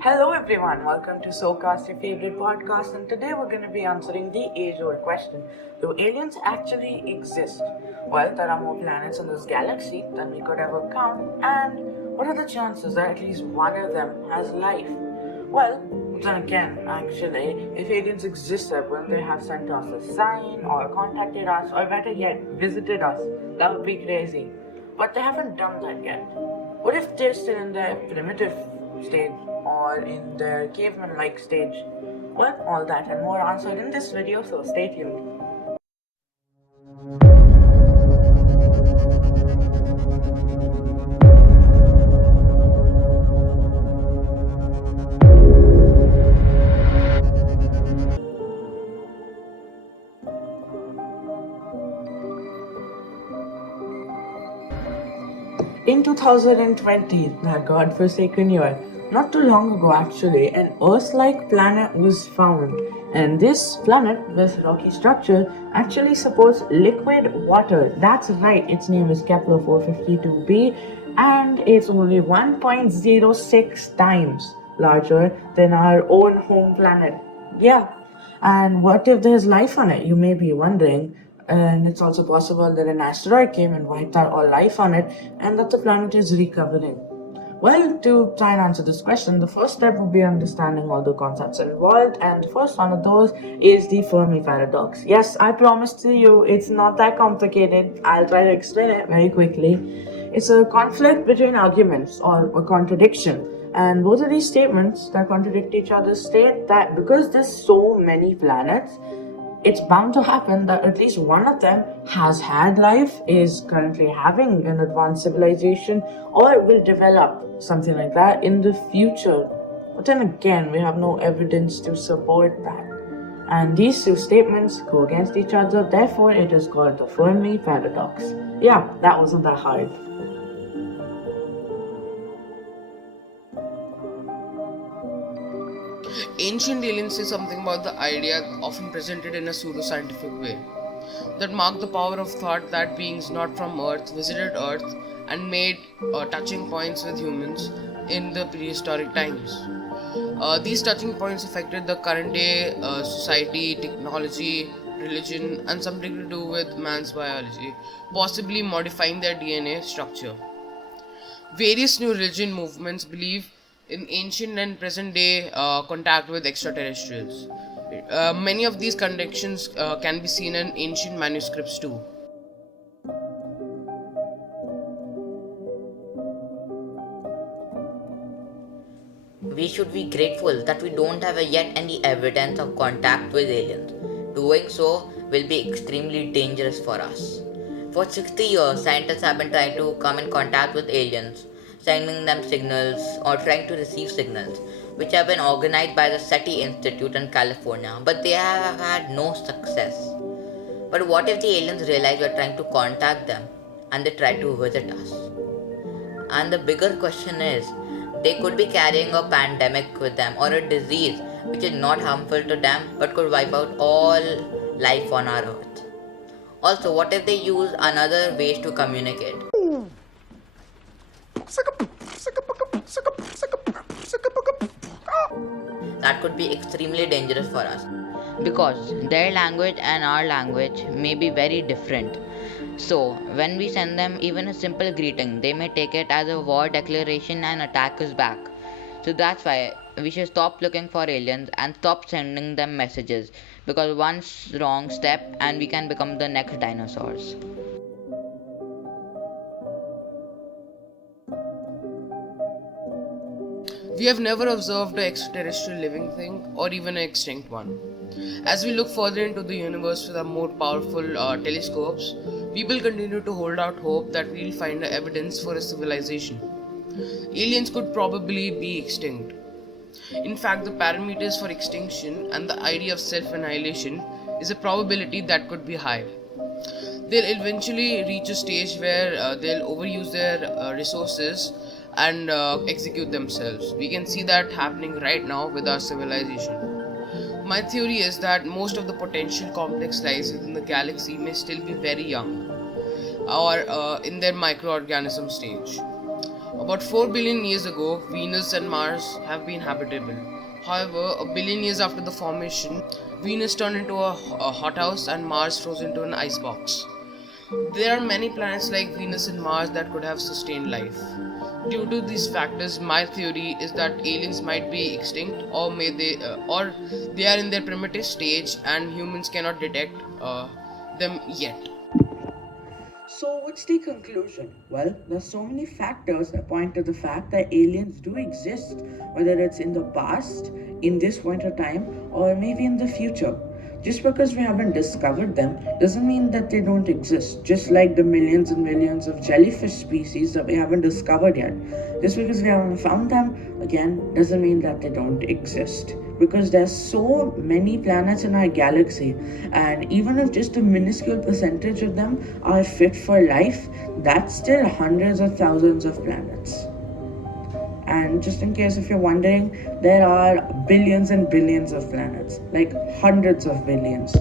Hello everyone, welcome to SoCast, your favorite podcast, and today we're going to be answering the age-old question: do aliens actually exist? Well, there are more planets in this galaxy than we could ever count, and what are the chances that at least one of them has life? Well, then again, actually, if aliens existed, wouldn't they have sent us a sign, or contacted us, or better yet, visited us? That would be crazy. But they haven't done that yet. What if they're still in their primitive stage or in their caveman like stage? Well, all that and more answered in this video, so stay tuned. In 2020, that godforsaken year, not too long ago actually, an Earth like planet was found. And this planet with rocky structure actually supports liquid water. That's right, its name is Kepler 452b, and it's only 1.06 times larger than our own home planet. Yeah. And what if there's life on it? You may be wondering. And it's also possible that an asteroid came and wiped out all life on it and that the planet is recovering. Well, to try and answer this question, the first step would be understanding all the concepts involved, and the first one of those is the Fermi paradox. Yes, I promise to you, it's not that complicated. I'll try to explain it very quickly. It's a conflict between arguments or a contradiction, and both of these statements that contradict each other state that because there's so many planets, it's bound to happen that at least one of them has had life, is currently having an advanced civilization, or will develop something like that in the future. But then again, we have no evidence to support that. And these two statements go against each other, therefore, it is called the Fermi paradox. Yeah, that wasn't that hard. Ancient aliens say something about the idea, often presented in a pseudoscientific way, that mark the power of thought that beings not from Earth visited Earth and made touching points with humans in the prehistoric times. These touching points affected the current day society, technology, religion, and something to do with man's biology, possibly modifying their DNA structure. Various new religion movements believe in ancient and present day contact with extraterrestrials. Many of these connections can be seen in ancient manuscripts too. We should be grateful that we don't have yet any evidence of contact with aliens. Doing so will be extremely dangerous for us. For 60 years, scientists have been trying to come in contact with aliens, sending them signals or trying to receive signals, which have been organized by the SETI Institute in California, but they have had no success. But what if the aliens realize we're trying to contact them and they try to visit us? And the bigger question is, they could be carrying a pandemic with them or a disease which is not harmful to them but could wipe out all life on our earth. Also, what if they use another ways to communicate? That could be extremely dangerous for us because their language and our language may be very different. So, when we send them even a simple greeting, they may take it as a war declaration and attack us back. So, that's why we should stop looking for aliens and stop sending them messages because one wrong step and we can become the next dinosaurs. We have never observed an extraterrestrial living thing or even an extinct one. As we look further into the universe with our more powerful telescopes, people continue to hold out hope that we'll find evidence for a civilization. Aliens could probably be extinct. In fact, the parameters for extinction and the idea of self annihilation is a probability that could be high. They'll eventually reach a stage where they'll overuse their resources and execute themselves. We can see that happening right now with our civilization. My theory is that most of the potential complex lives within the galaxy may still be very young or in their microorganism stage. About 4 billion years ago, Venus and Mars have been habitable. However, a billion years after the formation, Venus turned into a hothouse and Mars froze into an icebox. There are many planets like Venus and Mars that could have sustained life. Due to these factors, my theory is that aliens might be extinct, or they are in their primitive stage, and humans cannot detect them yet. So, what's the conclusion? Well, there's so many factors that point to the fact that aliens do exist, whether it's in the past, in this point of time, or maybe in the future. Just because we haven't discovered them doesn't mean that they don't exist, just like the millions and millions of jellyfish species that we haven't discovered yet. Just because we haven't found them, again, doesn't mean that they don't exist. Because there's so many planets in our galaxy, and even if just a minuscule percentage of them are fit for life, that's still hundreds of thousands of planets. And just in case if you're wondering, there are billions and billions of planets, like hundreds of billions.